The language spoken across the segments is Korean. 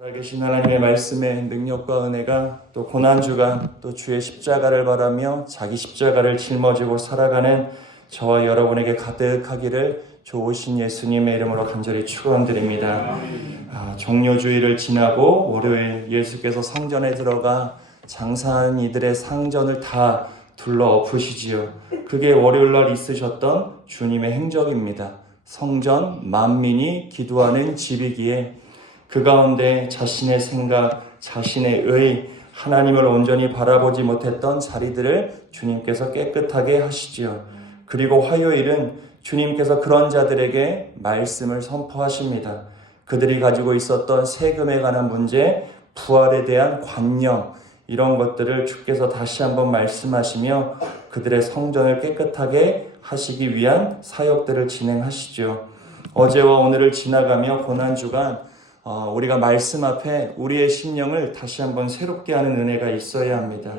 살아계신 하나님의 말씀의 능력과 은혜가 또 고난주간 또 주의 십자가를 바라며 자기 십자가를 짊어지고 살아가는 저와 여러분에게 가득하기를 좋으신 예수님의 이름으로 간절히 축원드립니다. 종료주일을 지나고 월요일 예수께서 성전에 들어가 장사한 이들의 상전을 다 둘러 엎으시지요. 그게 월요일날 있으셨던 주님의 행적입니다. 성전 만민이 기도하는 집이기에 그 가운데 자신의 생각, 자신의 의, 하나님을 온전히 바라보지 못했던 자리들을 주님께서 깨끗하게 하시지요. 그리고 화요일은 주님께서 그런 자들에게 말씀을 선포하십니다. 그들이 가지고 있었던 세금에 관한 문제, 부활에 대한 관념, 이런 것들을 주께서 다시 한번 말씀하시며 그들의 성전을 깨끗하게 하시기 위한 사역들을 진행하시죠. 어제와 오늘을 지나가며 고난주간 우리가 말씀 앞에 우리의 심령을 다시 한번 새롭게 하는 은혜가 있어야 합니다.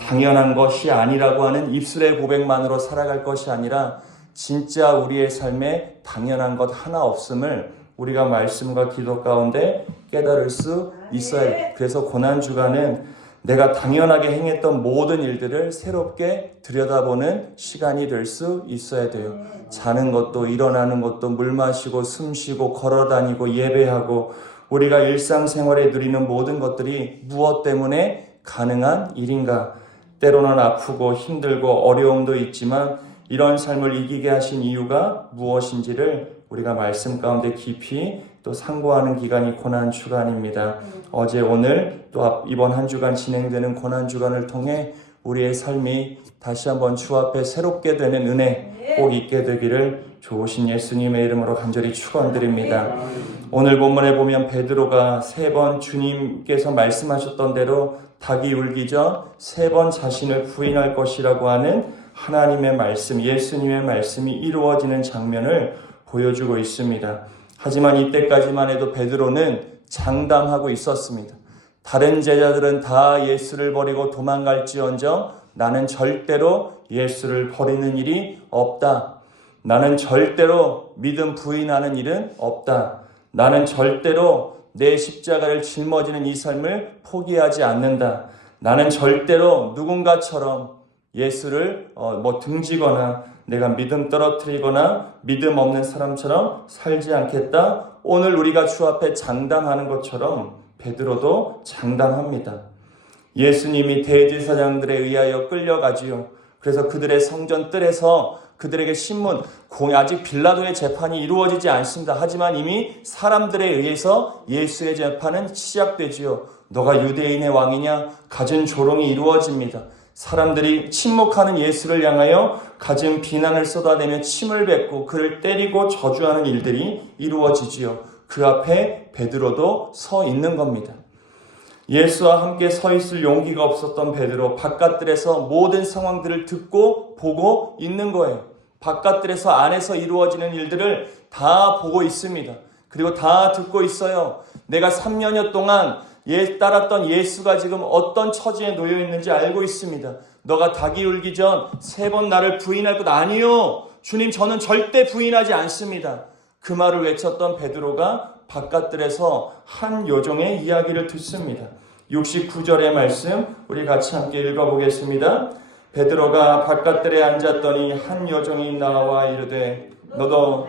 당연한 것이 아니라고 하는 입술의 고백만으로 살아갈 것이 아니라 진짜 우리의 삶에 당연한 것 하나 없음을 우리가 말씀과 기도 가운데 깨달을 수 있어야 해요. 그래서 고난주간은 내가 당연하게 행했던 모든 일들을 새롭게 들여다보는 시간이 될 수 있어야 돼요. 자는 것도 일어나는 것도 물 마시고 숨 쉬고 걸어다니고 예배하고 우리가 일상생활에 누리는 모든 것들이 무엇 때문에 가능한 일인가? 때로는 아프고 힘들고 어려움도 있지만 이런 삶을 이기게 하신 이유가 무엇인지를 우리가 말씀 가운데 깊이 또 상고하는 기간이 고난주간입니다. 어제 오늘 또 이번 한 주간 진행되는 고난주간을 통해 우리의 삶이 다시 한번 주 앞에 새롭게 되는 은혜 꼭 있게 되기를 좋으신 예수님의 이름으로 간절히 축원드립니다. 오늘 본문에 보면 베드로가 3번 주님께서 말씀하셨던 대로 닭이 울기 전 3번 자신을 부인할 것이라고 하는 하나님의 말씀, 예수님의 말씀이 이루어지는 장면을 보여주고 있습니다. 하지만 이때까지만 해도 베드로는 장담하고 있었습니다. 다른 제자들은 다 예수를 버리고 도망갈지언정 나는 절대로 예수를 버리는 일이 없다. 나는 절대로 믿음 부인하는 일은 없다. 나는 절대로 내 십자가를 짊어지는 이 삶을 포기하지 않는다. 나는 절대로 누군가처럼 예수를 등지거나 내가 믿음 떨어뜨리거나 믿음 없는 사람처럼 살지 않겠다. 오늘 우리가 주 앞에 장담하는 것처럼 베드로도 장담합니다. 예수님이 대제사장들에 의하여 끌려가지요. 그래서 그들의 성전 뜰에서 그들에게 신문, 아직 빌라도의 재판이 이루어지지 않습니다. 하지만 이미 사람들에 의해서 예수의 재판은 시작되지요. 너가 유대인의 왕이냐? 갖은 조롱이 이루어집니다. 사람들이 침묵하는 예수를 향하여 갖은 비난을 쏟아내며 침을 뱉고 그를 때리고 저주하는 일들이 이루어지지요. 그 앞에 베드로도 서 있는 겁니다. 예수와 함께 서 있을 용기가 없었던 베드로, 바깥들에서 모든 상황들을 듣고 보고 있는 거예요. 바깥들에서 안에서 이루어지는 일들을 다 보고 있습니다. 그리고 다 듣고 있어요. 내가 3년여 동안 따랐던 예수가 지금 어떤 처지에 놓여 있는지 알고 있습니다. 너가 닭이 울기 전 3번 나를 부인할 것 아니요. 주님, 저는 절대 부인하지 않습니다. 그 말을 외쳤던 베드로가 바깥들에서 한 여종의 이야기를 듣습니다. 69절의 말씀 우리 같이 함께 읽어보겠습니다. 베드로가 바깥들에 앉았더니 한 여종이 나와 이르되 너도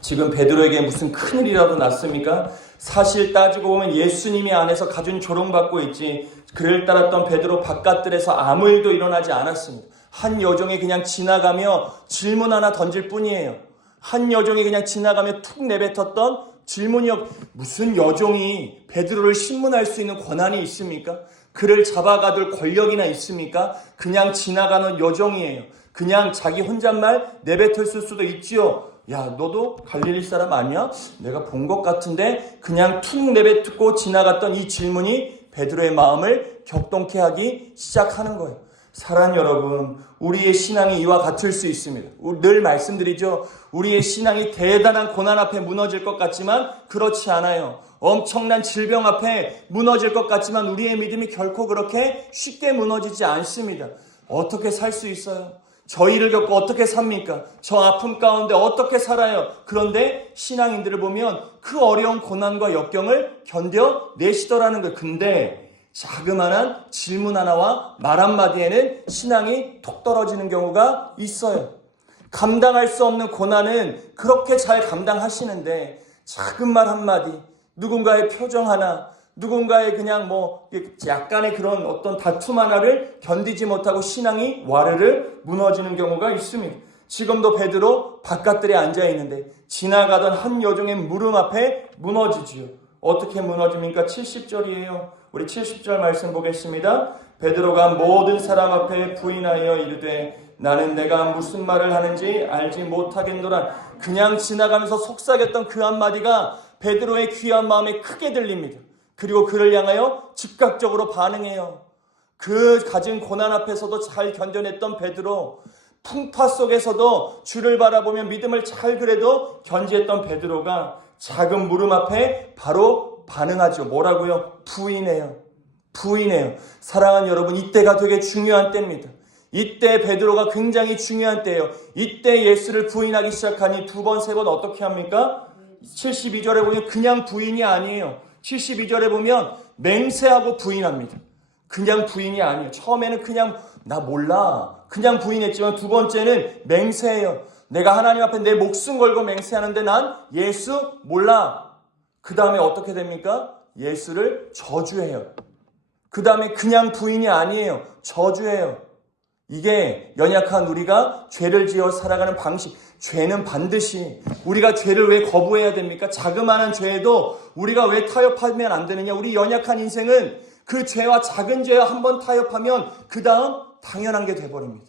지금 베드로에게 무슨 큰일이라도 났습니까? 사실 따지고 보면 예수님이 안에서 가진 조롱받고 있지. 그를 따랐던 베드로 바깥들에서 아무 일도 일어나지 않았습니다. 한 여종이 그냥 지나가며 질문 하나 던질 뿐이에요. 한 여종이 그냥 지나가며 툭 내뱉었던 질문이요. 무슨 여종이 베드로를 신문할 수 있는 권한이 있습니까? 그를 잡아가둘 권력이나 있습니까? 그냥 지나가는 여종이에요. 그냥 자기 혼잣말 내뱉을 수도 있지요. 야, 너도 갈릴리 사람 아니야? 내가 본 것 같은데. 그냥 툭 내뱉고 지나갔던 이 질문이 베드로의 마음을 격동케 하기 시작하는 거예요. 사랑하는 여러분, 우리의 신앙이 이와 같을 수 있습니다. 늘 말씀드리죠. 우리의 신앙이 대단한 고난 앞에 무너질 것 같지만 그렇지 않아요. 엄청난 질병 앞에 무너질 것 같지만 우리의 믿음이 결코 그렇게 쉽게 무너지지 않습니다. 어떻게 살 수 있어요? 저희를 겪고 어떻게 삽니까? 저 아픔 가운데 어떻게 살아요? 그런데 신앙인들을 보면 그 어려운 고난과 역경을 견뎌내시더라는 거예요. 근데 자그마한 질문 하나와 말 한마디에는 신앙이 톡 떨어지는 경우가 있어요. 감당할 수 없는 고난은 그렇게 잘 감당하시는데 작은 말 한마디, 누군가의 표정 하나, 누군가의 그냥 약간의 그런 어떤 다툼 하나를 견디지 못하고 신앙이 와르르 무너지는 경우가 있습니다. 지금도 베드로 바깥들에 앉아 있는데 지나가던 한 여종의 물음 앞에 무너지지요. 어떻게 무너집니까? 70절이에요. 우리 70절 말씀 보겠습니다. 베드로가 모든 사람 앞에 부인하여 이르되 나는 내가 무슨 말을 하는지 알지 못하겠노라. 그냥 지나가면서 속삭였던 그 한마디가 베드로의 귀한 마음에 크게 들립니다. 그리고 그를 향하여 즉각적으로 반응해요. 그 가진 고난 앞에서도 잘 견뎌냈던 베드로, 풍파 속에서도 주를 바라보며 믿음을 잘 그래도 견지했던 베드로가 작은 물음 앞에 바로 반응하죠. 뭐라고요? 부인해요. 사랑하는 여러분, 이때가 되게 중요한 때입니다. 이때 베드로가 굉장히 중요한 때예요. 이때 예수를 부인하기 시작하니 두 번, 세 번 어떻게 합니까? 72절에 보면 그냥 부인이 아니에요. 72절에 보면 맹세하고 부인합니다. 그냥 부인이 아니에요. 처음에는 그냥 나 몰라. 그냥 부인했지만 두 번째는 맹세해요. 내가 하나님 앞에 내 목숨 걸고 맹세하는데 난 예수 몰라. 그 다음에 어떻게 됩니까? 예수를 저주해요. 그 다음에 그냥 부인이 아니에요. 저주해요. 이게 연약한 우리가 죄를 지어 살아가는 방식. 죄는 반드시 우리가 죄를 왜 거부해야 됩니까? 자그마한 죄에도 우리가 왜 타협하면 안 되느냐? 우리 연약한 인생은 그 죄와 작은 죄와 한번 타협하면 그 다음 당연한 게 돼버립니다.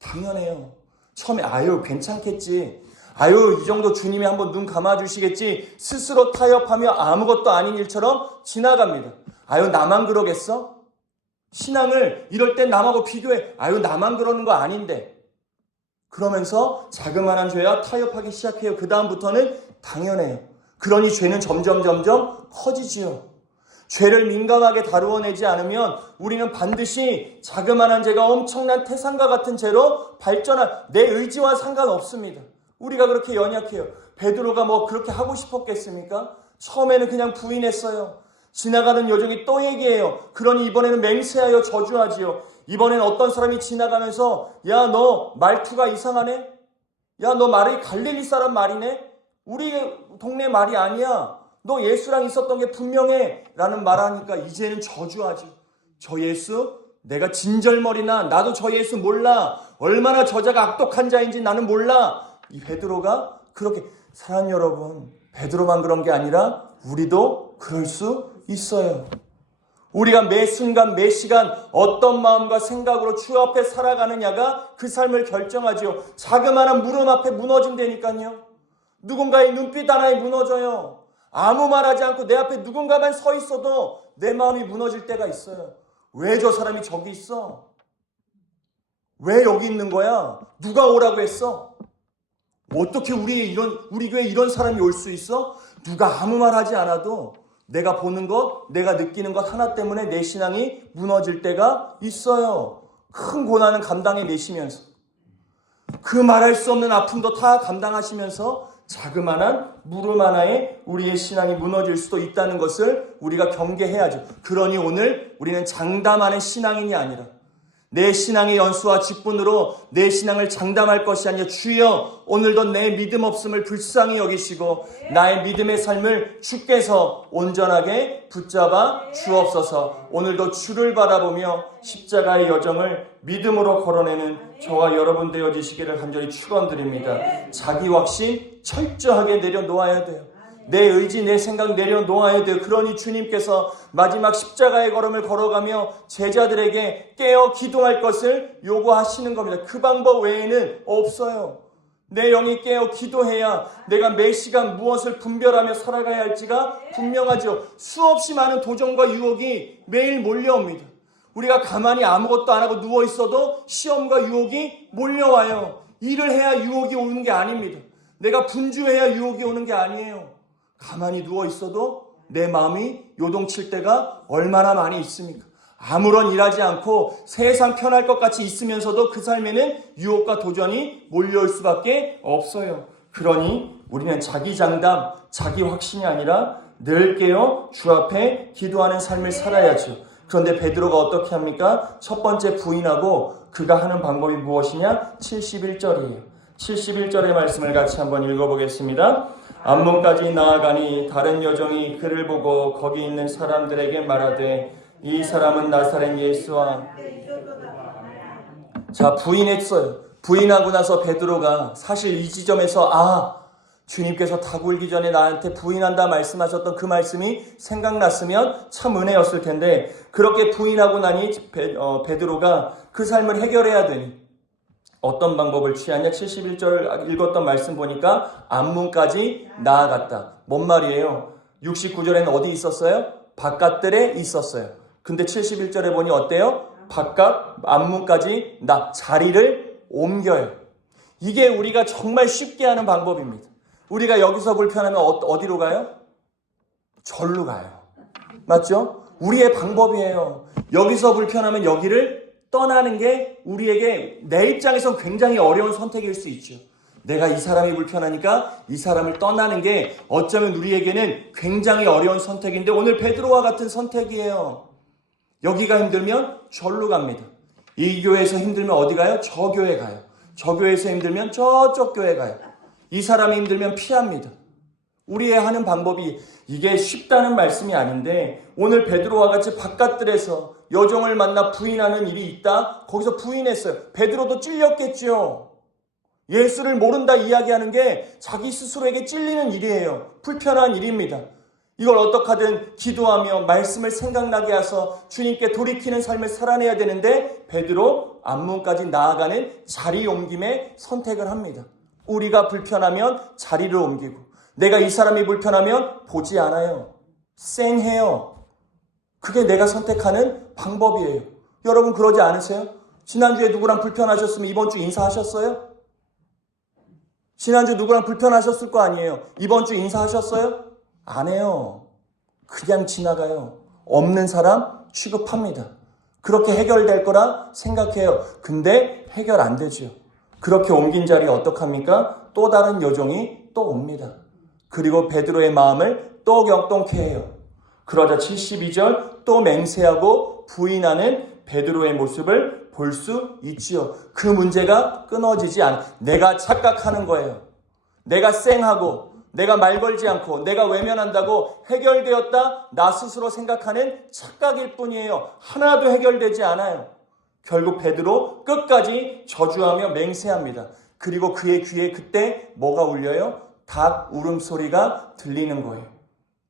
당연해요. 처음에 괜찮겠지. 이 정도 주님이 한번 눈 감아주시겠지. 스스로 타협하며 아무것도 아닌 일처럼 지나갑니다. 나만 그러겠어? 신앙을 이럴 땐 남하고 비교해. 나만 그러는 거 아닌데. 그러면서 자그마한 죄와 타협하기 시작해요. 그 다음부터는 당연해요. 그러니 죄는 점점 커지지요. 죄를 민감하게 다루어내지 않으면 우리는 반드시 자그마한 죄가 엄청난 태산과 같은 죄로 내 의지와 상관없습니다. 우리가 그렇게 연약해요. 베드로가 그렇게 하고 싶었겠습니까? 처음에는 그냥 부인했어요. 지나가는 여종이 또 얘기해요. 그러니 이번에는 맹세하여 저주하지요. 이번엔 어떤 사람이 지나가면서 야, 너 말투가 이상하네? 야, 너 말이 갈릴리 사람 말이네? 우리 동네 말이 아니야. 너 예수랑 있었던 게 분명해. 라는 말하니까 이제는 저주하지. 저 예수? 내가 진절머리나 나도 저 예수 몰라. 얼마나 저자가 악독한 자인지 나는 몰라. 이 베드로가 그렇게 사랑하는 여러분, 베드로만 그런 게 아니라 우리도 그럴 수 있어요. 우리가 매 순간 매 시간 어떤 마음과 생각으로 주 앞에 살아가느냐가 그 삶을 결정하지요. 자그마한 물음 앞에 무너진다니까요. 누군가의 눈빛 하나에 무너져요. 아무 말하지 않고 내 앞에 누군가만 서 있어도 내 마음이 무너질 때가 있어요. 왜 저 사람이 저기 있어? 왜 여기 있는 거야? 누가 오라고 했어? 어떻게 우리 교회에 이런 사람이 올 수 있어? 누가 아무 말 하지 않아도 내가 보는 것, 내가 느끼는 것 하나 때문에 내 신앙이 무너질 때가 있어요. 큰 고난은 감당해내시면서 그 말할 수 없는 아픔도 다 감당하시면서 자그마한 물음 하나에 우리의 신앙이 무너질 수도 있다는 것을 우리가 경계해야죠. 그러니 오늘 우리는 장담하는 신앙인이 아니라 내 신앙의 연수와 직분으로 내 신앙을 장담할 것이 아니라 주여 오늘도 내 믿음 없음을 불쌍히 여기시고 나의 믿음의 삶을 주께서 온전하게 붙잡아 주옵소서. 오늘도 주를 바라보며 십자가의 여정을 믿음으로 걸어내는 저와 여러분 되어주시기를 간절히 축원드립니다. 자기 확신 철저하게 내려놓아야 돼요. 내 의지, 내 생각 내려놓아야 돼요. 그러니 주님께서 마지막 십자가의 걸음을 걸어가며 제자들에게 깨어 기도할 것을 요구하시는 겁니다. 그 방법 외에는 없어요. 내 영이 깨어 기도해야 내가 매 시간 무엇을 분별하며 살아가야 할지가 분명하죠. 수없이 많은 도전과 유혹이 매일 몰려옵니다. 우리가 가만히 아무것도 안 하고 누워있어도 시험과 유혹이 몰려와요. 일을 해야 유혹이 오는 게 아닙니다. 내가 분주해야 유혹이 오는 게 아니에요. 가만히 누워있어도 내 마음이 요동칠 때가 얼마나 많이 있습니까? 아무런 일하지 않고 세상 편할 것 같이 있으면서도 그 삶에는 유혹과 도전이 몰려올 수밖에 없어요. 그러니 우리는 자기 장담, 자기 확신이 아니라 늘 깨어 주 앞에 기도하는 삶을 살아야죠. 그런데 베드로가 어떻게 합니까? 첫 번째 부인하고 그가 하는 방법이 무엇이냐? 71절이에요. 71절의 말씀을 같이 한번 읽어보겠습니다. 앞문까지 나아가니 다른 여종이 그를 보고 거기 있는 사람들에게 말하되 이 사람은 나사렛 예수와 자 부인했어요. 부인하고 나서 베드로가 사실 이 지점에서 주님께서 닭 울기 전에 나한테 부인한다 말씀하셨던 그 말씀이 생각났으면 참 은혜였을 텐데 그렇게 부인하고 나니 베드로가 그 삶을 해결해야 되니 어떤 방법을 취하냐? 71절 읽었던 말씀 보니까 앞문까지 나아갔다. 뭔 말이에요? 69절에는 어디 있었어요? 바깥들에 있었어요. 근데 71절에 보니 어때요? 바깥 앞문까지 자리를 옮겨요. 이게 우리가 정말 쉽게 하는 방법입니다. 우리가 여기서 불편하면 어디로 가요? 절로 가요. 맞죠? 우리의 방법이에요. 여기서 불편하면 여기를 떠나는 게 우리에게 내 입장에선 굉장히 어려운 선택일 수 있죠. 내가 이 사람이 불편하니까 이 사람을 떠나는 게 어쩌면 우리에게는 굉장히 어려운 선택인데 오늘 베드로와 같은 선택이에요. 여기가 힘들면 절로 갑니다. 이 교회에서 힘들면 어디 가요? 저 교회 가요. 저 교회에서 힘들면 저쪽 교회 가요. 이 사람이 힘들면 피합니다. 우리의 하는 방법이 이게 쉽다는 말씀이 아닌데 오늘 베드로와 같이 바깥들에서 여종을 만나 부인하는 일이 있다. 거기서 부인했어요. 베드로도 찔렸겠죠. 예수를 모른다 이야기하는 게 자기 스스로에게 찔리는 일이에요. 불편한 일입니다. 이걸 어떻게든 기도하며 말씀을 생각나게 해서 주님께 돌이키는 삶을 살아내야 되는데 베드로 앞문까지 나아가는 자리 옮김의 선택을 합니다. 우리가 불편하면 자리를 옮기고 내가 이 사람이 불편하면 보지 않아요. 쌩해요. 그게 내가 선택하는 방법이에요. 여러분 그러지 않으세요? 지난주에 누구랑 불편하셨으면 이번 주 인사하셨어요? 지난주 누구랑 불편하셨을 거 아니에요? 이번 주 인사하셨어요? 안 해요. 그냥 지나가요. 없는 사람 취급합니다. 그렇게 해결될 거라 생각해요. 근데 해결 안 되죠. 그렇게 옮긴 자리에 어떡합니까? 또 다른 여종이 또 옵니다. 그리고 베드로의 마음을 또 경동케 해요. 그러자 72절 또 맹세하고 부인하는 베드로의 모습을 볼 수 있지요. 그 문제가 끊어지지 않아. 내가 착각하는 거예요. 내가 쌩하고 내가 말 걸지 않고 내가 외면한다고 해결되었다 나 스스로 생각하는 착각일 뿐이에요. 하나도 해결되지 않아요. 결국 베드로 끝까지 저주하며 맹세합니다. 그리고 그의 귀에 그때 뭐가 울려요? 닭 울음소리가 들리는 거예요.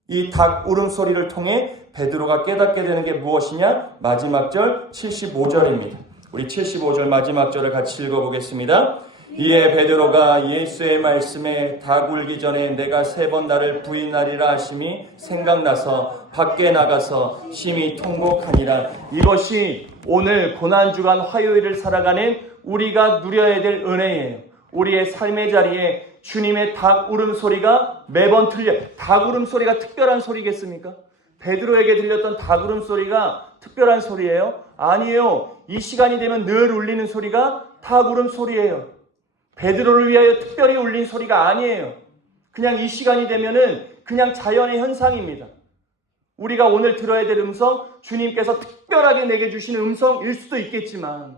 이 닭 울음소리를 통해 베드로가 깨닫게 되는 게 무엇이냐? 마지막 절 75절입니다. 우리 75절 마지막 절을 같이 읽어보겠습니다. 이에 베드로가 예수의 말씀에 닭 울기 전에 내가 3번 나를 부인하리라 하심이 생각나서 밖에 나가서 심히 통곡하니라. 이것이 오늘 고난주간 화요일을 살아가는 우리가 누려야 될 은혜예요. 우리의 삶의 자리에 주님의 닭 울음소리가 매번 닭 울음소리가 특별한 소리겠습니까? 베드로에게 들렸던 닭 울음소리가 특별한 소리예요? 아니에요. 이 시간이 되면 늘 울리는 소리가 닭 울음소리예요. 베드로를 위하여 특별히 울린 소리가 아니에요. 그냥 이 시간이 되면은 그냥 자연의 현상입니다. 우리가 오늘 들어야 될 음성, 주님께서 특별하게 내게 주시는 음성일 수도 있겠지만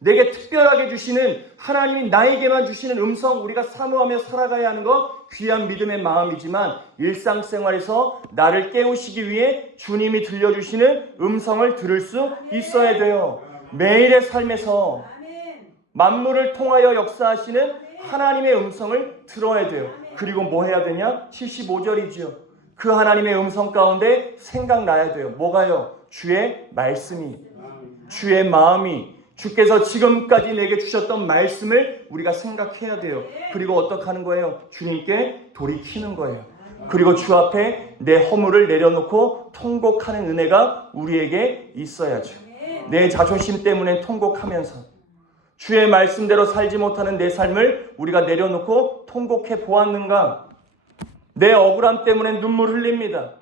내게 특별하게 주시는 하나님이 나에게만 주시는 음성 우리가 사모하며 살아가야 하는 거 귀한 믿음의 마음이지만 일상생활에서 나를 깨우시기 위해 주님이 들려주시는 음성을 들을 수 있어야 돼요. 매일의 삶에서 만물을 통하여 역사하시는 하나님의 음성을 들어야 돼요. 그리고 뭐 해야 되냐? 75절이죠. 그 하나님의 음성 가운데 생각나야 돼요. 뭐가요? 주의 말씀이, 주의 마음이, 주께서 지금까지 내게 주셨던 말씀을 우리가 생각해야 돼요. 그리고 어떻게 하는 거예요? 주님께 돌이키는 거예요. 그리고 주 앞에 내 허물을 내려놓고 통곡하는 은혜가 우리에게 있어야죠. 내 자존심 때문에 통곡하면서 주의 말씀대로 살지 못하는 내 삶을 우리가 내려놓고 통곡해 보았는가? 내 억울함 때문에 눈물 흘립니다.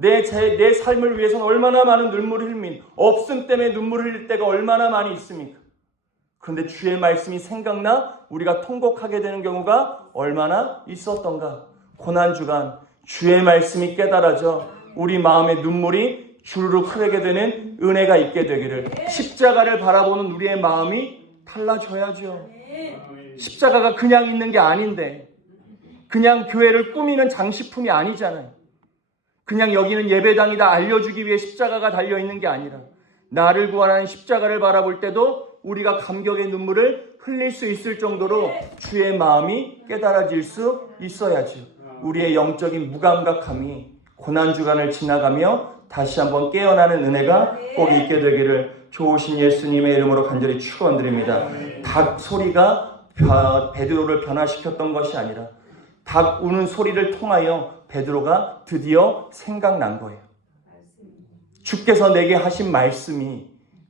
내 삶을 위해서는 얼마나 많은 눈물을 흘린, 없음 때문에 눈물을 흘릴 때가 얼마나 많이 있습니까? 그런데 주의 말씀이 생각나 우리가 통곡하게 되는 경우가 얼마나 있었던가. 고난주간 주의 말씀이 깨달아져 우리 마음의 눈물이 주르륵 흐르게 되는 은혜가 있게 되기를, 십자가를 바라보는 우리의 마음이 달라져야죠. 십자가가 그냥 있는 게 아닌데, 그냥 교회를 꾸미는 장식품이 아니잖아요. 그냥 여기는 예배당이다 알려주기 위해 십자가가 달려있는 게 아니라, 나를 구원하는 십자가를 바라볼 때도 우리가 감격의 눈물을 흘릴 수 있을 정도로 주의 마음이 깨달아질 수 있어야죠. 우리의 영적인 무감각함이 고난주간을 지나가며 다시 한번 깨어나는 은혜가 꼭 있게 되기를 좋으신 예수님의 이름으로 간절히 축원드립니다. 닭 소리가 베드로를 변화시켰던 것이 아니라 닭 우는 소리를 통하여 베드로가 드디어 생각난 거예요. 주께서 내게 하신 말씀이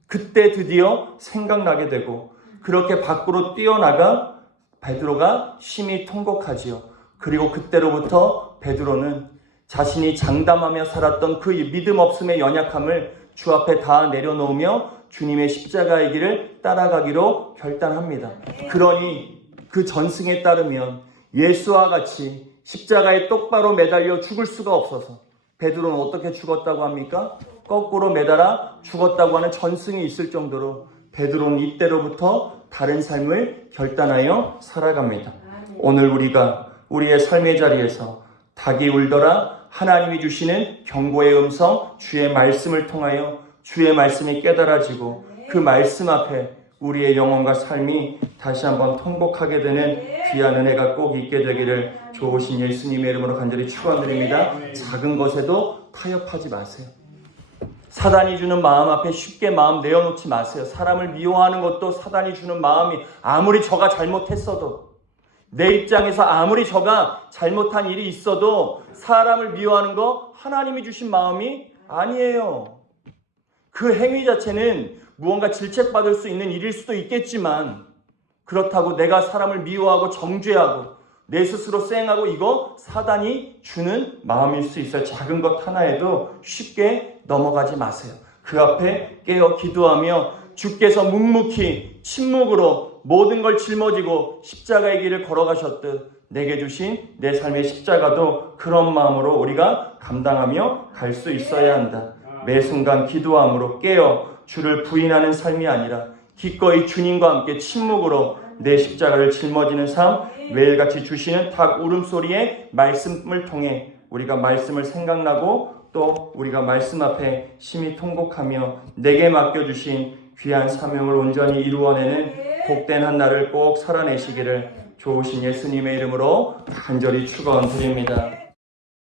그때 드디어 생각나게 되고, 그렇게 밖으로 뛰어나가 베드로가 심히 통곡하지요. 그리고 그때로부터 베드로는 자신이 장담하며 살았던 그 믿음 없음의 연약함을 주 앞에 다 내려놓으며 주님의 십자가의 길을 따라가기로 결단합니다. 그러니 그 전승에 따르면 예수와 같이 십자가에 똑바로 매달려 죽을 수가 없어서 베드로는 어떻게 죽었다고 합니까? 거꾸로 매달아 죽었다고 하는 전승이 있을 정도로 베드로는 이때로부터 다른 삶을 결단하여 살아갑니다. 오늘 우리가 우리의 삶의 자리에서 닭이 울더라 하나님이 주시는 경고의 음성, 주의 말씀을 통하여 주의 말씀이 깨달아지고 그 말씀 앞에 우리의 영혼과 삶이 다시 한번 통곡하게 되는 귀한 은혜가 꼭 있게 되기를 좋으신 예수님의 이름으로 간절히 축원드립니다. 작은 것에도 타협하지 마세요. 사단이 주는 마음 앞에 쉽게 마음 내어놓지 마세요. 사람을 미워하는 것도 사단이 주는 마음이 아무리 저가 잘못했어도, 내 입장에서 아무리 저가 잘못한 일이 있어도 사람을 미워하는 거 하나님이 주신 마음이 아니에요. 그 행위 자체는 무언가 질책받을 수 있는 일일 수도 있겠지만, 그렇다고 내가 사람을 미워하고 정죄하고 내 스스로 쌩하고 이거 사단이 주는 마음일 수 있어요. 작은 것 하나에도 쉽게 넘어가지 마세요. 그 앞에 깨어 기도하며 주께서 묵묵히 침묵으로 모든 걸 짊어지고 십자가의 길을 걸어가셨듯 내게 주신 내 삶의 십자가도 그런 마음으로 우리가 감당하며 갈 수 있어야 한다. 매 순간 기도함으로 깨어 주를 부인하는 삶이 아니라 기꺼이 주님과 함께 침묵으로 내 십자가를 짊어지는 삶, 매일같이 주시는 닭 울음소리의 말씀을 통해 우리가 말씀을 생각나고 또 우리가 말씀 앞에 심히 통곡하며 내게 맡겨주신 귀한 사명을 온전히 이루어내는 복된 한 날을 꼭 살아내시기를 좋으신 예수님의 이름으로 간절히 축원드립니다.